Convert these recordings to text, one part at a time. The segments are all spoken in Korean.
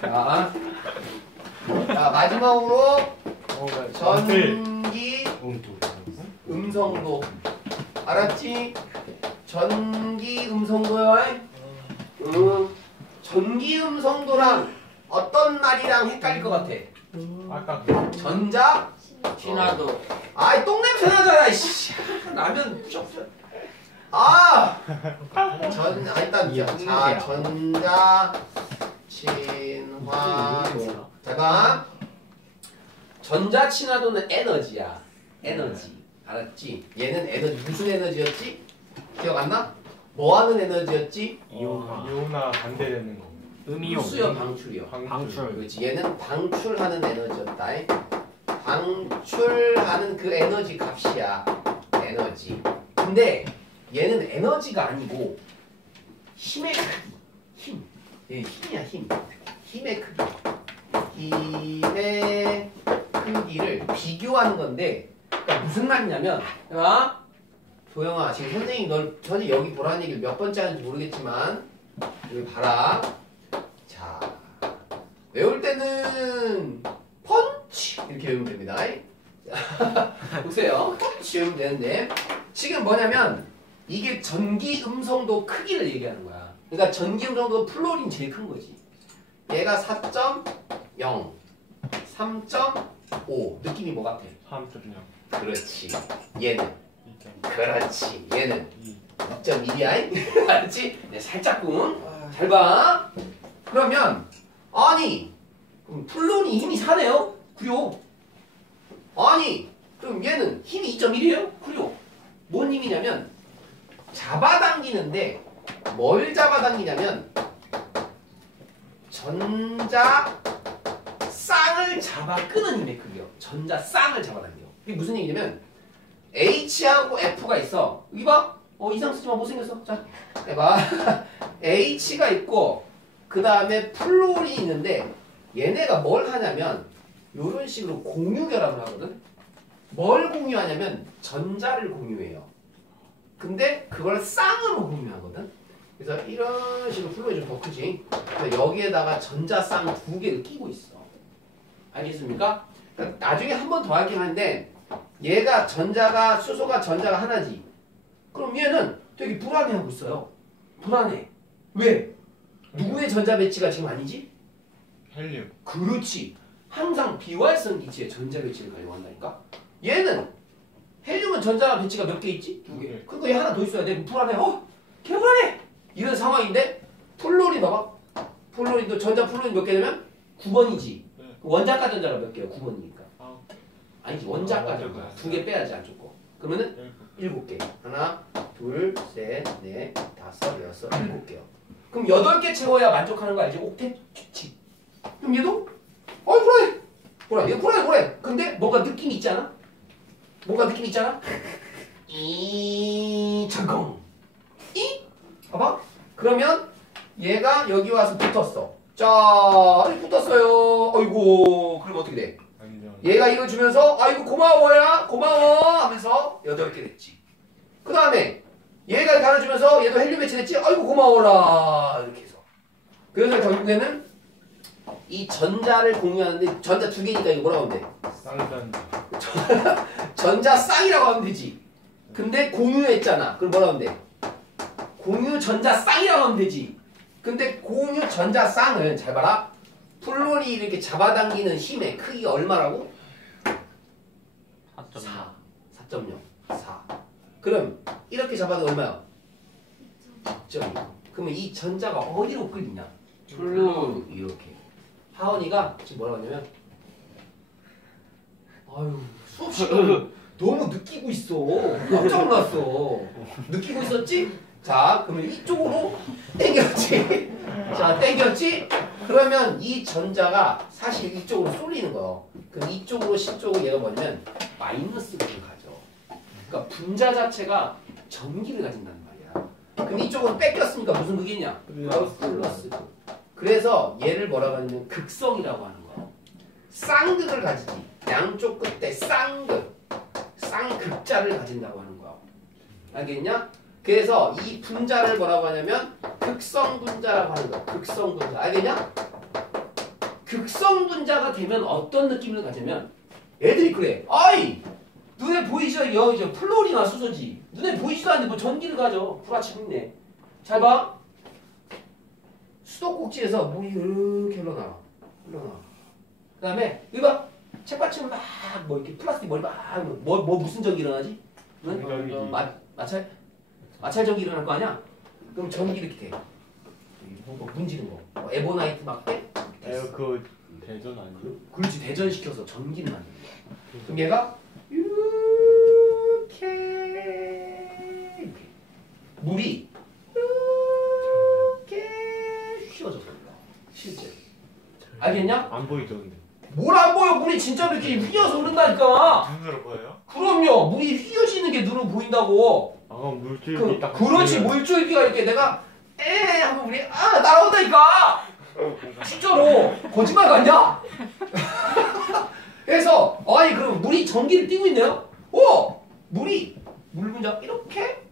자, 자 마지막으로 어, 네. 전기. 음성도 알았지? 전기 음성도요. 음, 전기 음성도랑 어떤 말이랑 헷갈릴 것 같아? 아까 그 전자? 신화도 아이 똥냄새 나잖아. 씨. 라면 쪽. 아, 전 아, 일단 자, 자 전자 친화도. 잠깐. 전자 친화도는 에너지야. 에너지. 알았지? 얘는 에너지 무슨 에너지였지? 기억 안 나? 뭐 하는 에너지였지? 이온화 이온화 반대되는 거. 음이온 수요 방출이요. 방출 그렇지. 얘는 방출하는 에너지였다. 방출하는 그 에너지 값이야. 에너지. 근데 얘는 에너지가 아니고 힘의 크기. 힘. 얘 힘이야 힘. 힘의 크기. 힘의 크기를 비교하는 건데 그러니까 무슨 말이냐면 야 조영아 지금 선생님이 널 전에 여기 보라는 얘기를 몇 번째 하는지 모르겠지만 여기 봐라. 자 외울 때는 펀치 이렇게 외우면 됩니다. 자, 보세요. 펀치 외우면 되는데 지금 뭐냐면 이게 전기 음성도 크기를 얘기하는 거야. 그러니까 전기 음성도 플로린 제일 큰 거지. 얘가 4.0, 3.5 느낌이 뭐 같아? 3.0 그렇지. 얘는 2.2 그렇지. 얘는 2.1이야. 알았지? 네, 살짝쿵. 잘 봐. 그러면 아니 그럼 플론이 힘이 4네요? 그래요. 아니 그럼 얘는 힘이 2.1이에요? 그래요. 뭔 힘이냐면 잡아당기는데 뭘 잡아당기냐면 전자 쌍을 잡아 끄는 힘의 크기요. 전자 쌍을 잡아당겨. 이게 무슨 얘기냐면 H하고 F가 있어. 여기 봐. 어 이상 쓰지 마 못생겼어. 자 해봐. H가 있고 그 다음에 플로린이 있는데 얘네가 뭘 하냐면 이런 식으로 공유 결합을 하거든. 뭘 공유하냐면 전자를 공유해요. 근데 그걸 쌍으로 공유하거든. 그래서 이런 식으로 플로린이 좀더 크지. 여기에다가 전자 쌍 두 개를 끼고 있어. 알겠습니까? 그러니까 나중에 한 번 더 하긴 하는데 얘가 전자가 수소가 전자가 하나지. 그럼 얘는 되게 불안해하고 있어요. 불안해. 왜? 누구의 전자 배치가 지금 아니지? 헬륨 그렇지. 항상 비활성 기체의 전자 배치를 가져간다니까. 얘는 헬륨은 전자 배치가 몇 개 있지? 두 개. 네. 그거 얘 하나 더 있어야 돼. 불안해. 어? 개 불안해. 이런 상황인데 플로린 봐봐. 플로린도 전자 플로린 몇 개냐면 9번이지. 네. 원자가 전자가 몇 개야? 9번이니까. 아, 아니지 원자가 아, 전자. 두 개 빼야지 안쪽 거. 그러면은 일곱. 일곱 개. 하나, 둘, 셋, 넷, 다섯, 여섯, 일곱 개요. 그럼 여덟 개 채워야 만족하는 거 알지? 옥텟 규칙. 그럼 얘도 어 그래, 얘 그래, 그래. 근데 뭔가 느낌이 있잖아. 뭔가 느낌 이 있잖아. 이 잠깐. 이 봐봐. 그러면 얘가 여기 와서 붙었어. 자, 아니, 붙었어요. 어이구, 그럼 어떻게 돼? 얘가 이거 주면서 아이고 고마워야 고마워 하면서 여덟 개 됐지. 그 다음에 얘가 달아주면서 얘도 헬륨 배치 됐지. 아이고 고마워라 이렇게 해서. 그래서 결국에는 이 전자를 공유하는데 전자 두 개니까 이거 뭐라고 하면 돼? 쌍전자 전자 쌍이라고 하면 되지. 근데 공유했잖아. 그럼 뭐라고 하면 돼? 공유 전자 쌍이라고 하면 되지. 근데 공유 전자 쌍을 잘 봐라. 플론이 이렇게 잡아당기는 힘의 크기가 얼마라고? 4.0 4. 4.0. 4. 그럼 이렇게 잡아도 얼마야? 2.2. 그러면 이 전자가 어디로 끌리냐? 플론 이렇게. 하원이가 지금 뭐라고 하냐면 아유 수업 시간 너무 느끼고 있어. 깜짝 놀랐어. 느끼고 있었지? 자, 그러면 이쪽으로 땡겼지. 자, 땡겼지? 그러면 이 전자가 사실 이쪽으로 쏠리는 거예요. 그럼 이쪽으로 시쪽으로 얘가 뭐냐면 마이너스로 가죠. 그러니까 분자 자체가 전기를 가진다는 말이야. 그럼 이쪽으로 뺏겼으니까 무슨 극이냐? 플러스. 그래서 얘를 뭐라고 하냐면 극성이라고 하는 거야. 쌍극을 가지지. 양쪽 끝에 쌍극, 쌍극자를 가진다고 하는 거야. 알겠냐? 그래서 이 분자를 뭐라고 하냐면 극성 분자라고 하는 거. 극성 분자. 알겠냐? 극성 분자가 되면 어떤 느낌을 가지면 애들이 그래. 아이 눈에 보이죠? 여 이제 플로리나 수소지. 눈에 보이지도 않는데 뭐 전기를 가져. 불아치고 있네. 잘 봐. 수도꼭지에서 물이 이렇게 흘러나와. 흘러나와. 그 다음에 이거 봐. 책받침 막뭐 이렇게 플라스틱 머리 막뭐 뭐 무슨 전기 일어나지? 응? 전기. 마, 마찰? 마찰 전기 일어날 거 아니야? 그럼 전기 이렇게 돼. 뭐, 뭐 문지른 거. 뭐 에보나이트 막 돼? 에어 그 대전 아니에요? 그렇지 대전 시켜서 전기를 만드는 거야. 그럼 얘가 이렇게 이렇게 물이 이렇게 올라. 실제. 알겠냐? 안 보이죠 근데 뭘 안 보여? 물이 진짜 이렇게 휘어서 오른다니까. 눈으로 보여요? 그럼요. 물이 휘어지는 게 눈으로 보인다고. 아 그럼 물줄기 그, 딱 그렇지 보여요. 물줄기가 이렇게 내가 에 하면 물이 아 날아온다니까. 진짜로 거짓말 같냐? 그래서 아니 그럼 물이 전기를 띠고 있네요. 오 물이 물 분자 이렇게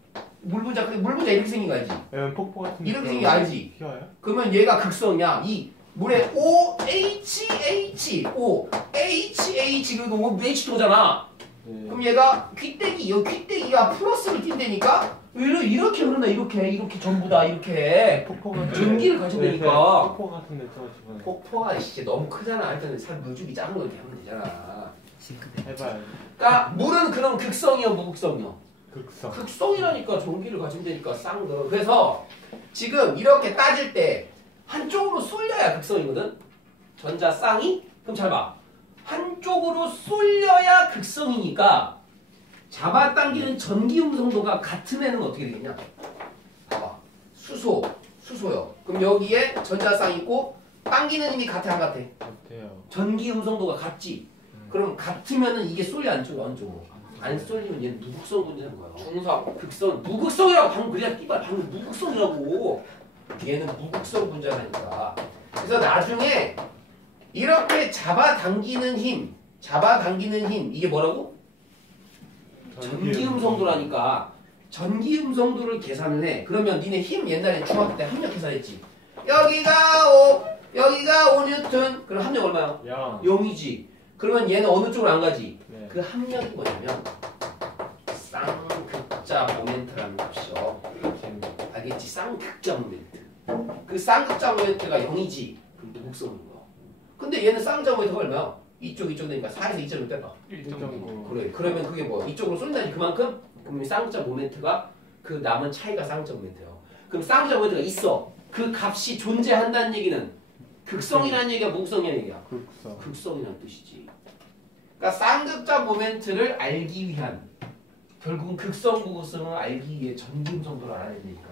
물 분자 물 분자 이렇게 생긴 거 알지? 에어 폭포 같은 게 이렇게 생긴 거 알지? 휘어요? 그러면 얘가 극성이야. 이 물에 OHH O HH 그리고 H2잖아. 네. 그럼 얘가 귀때기 여 귀때기가 플러스를 띈다니까 이렇게 이렇게 흐른다 이렇게 이렇게 전부 다 이렇게 폭포 같은 전기를 데- 가진다니까. 네, 네. 폭포 같은 데 쳐주면 폭포가 진짜 너무 크잖아. 하여튼 살 물줄기 작은 거 이렇게 하면 되잖아. 해봐요 그러니까 물은 그럼 극성이요, 무극성이요? 극성 극성이라니까 전기를 가진다니까 쌍거. 그래서 지금 이렇게 따질 때 한쪽으로 쏠려야 극성이거든. 전자 쌍이 그럼 잘 봐. 한쪽으로 쏠려야 극성이니까 잡아당기는 전기 음 성도가 같은 애는 어떻게 되겠냐? 봐봐. 수소, 수소요. 그럼 여기에 전자 쌍 있고 당기는 힘이 같아 안 같아? 어때요? 전기 음 성도가 같지. 그럼 같으면은 이게 쏠려 안 쏠려 안쪽으로. 안 쏠리면 얘는 무극성 분자인 거야. 중성 극성 무극성이라고 방금 그냥 띠발 방금 무극성이라고. 얘는 무극성 분자라니까. 그래서 나중에 이렇게 잡아당기는 힘, 잡아당기는 힘 이게 뭐라고? 전기 음 성도라니까. 전기 음 성도를 계산을 해. 그러면 니네 힘 옛날에 중학교 때 합력 계산했지. 여기가 5, 여기가 5뉴턴. 그럼 합력 얼마야? 야 0이지. 그러면 얘는 어느 쪽으로 안 가지? 네. 그 합력이 뭐냐면 쌍극자 모멘트라는 것이죠. 알겠지? 쌍극자 모멘트. 그 쌍극자 모멘트가 0이지. 그럼 무극성인 거야. 근데 얘는 쌍극자 모멘트가 얼마야? 이쪽 이쪽 되니까 4에서 2점을 빼봐. 1.9 그래. 그러면 그게 뭐 이쪽으로 쏠린다니 그만큼 그럼 이 쌍극자 모멘트가 그 남은 차이가 쌍극자 모멘트예요. 그럼 쌍극자 모멘트가 있어. 그 값이 존재한다는 얘기는 극성이라는 얘기야, 무극성이라는 얘기야. 극성 극성이라는 뜻이지. 그러니까 쌍극자 모멘트를 알기 위한 결국은 극성 무극성을 알기 위해 전기 정도를 알아야 되니까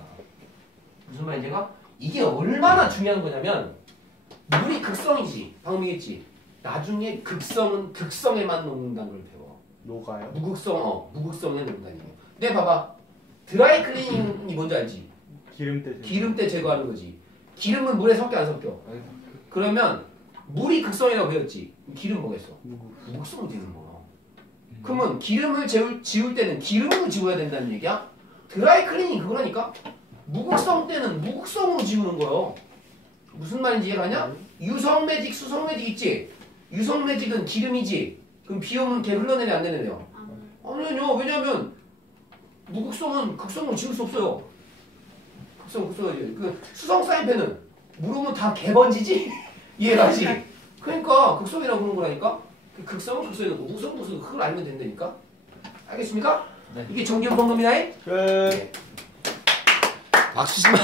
무슨 말인지가 이게 얼마나 중요한 거냐면 물이 극성이지 방금 얘기했지. 나중에 극성은 극성에만 녹는다는 걸 배워. 녹아요? 무극성 어 무극성에 녹는다는 거 근데 봐봐. 드라이 클리닝이 뭔지 알지? 기름때 기름때 제거하는 거지. 기름은 물에 섞여 안 섞여? 그러면 물이 극성이라고 배웠지. 기름 뭐겠어? 무극성으로 되는 거야. 그러면 기름을 지울, 지울 때는 기름으로 지워야 된다는 얘기야? 드라이 클리닝 그거라니까? 무극성 때는 무극성으로 지우는 거예요. 무슨 말인지 이해가냐? 유성 매직, 수성 매직 있지? 유성 매직은 기름이지? 그럼 비 오면 걔 흘러내려 안 내려요? 아니요, 왜냐면 무극성은 극성으로 지울 수 없어요. 극성, 극성, 그 수성 사인펜은 물 오면 다 개번지지? 이해가지? 그러니까 극성이라고 그런 거라니까? 그 극성은 극성이고 무극성은 무극성 그걸 알면 된다니까? 알겠습니까? 네. 이게 정기용 방법이다. 끝 박수 치마.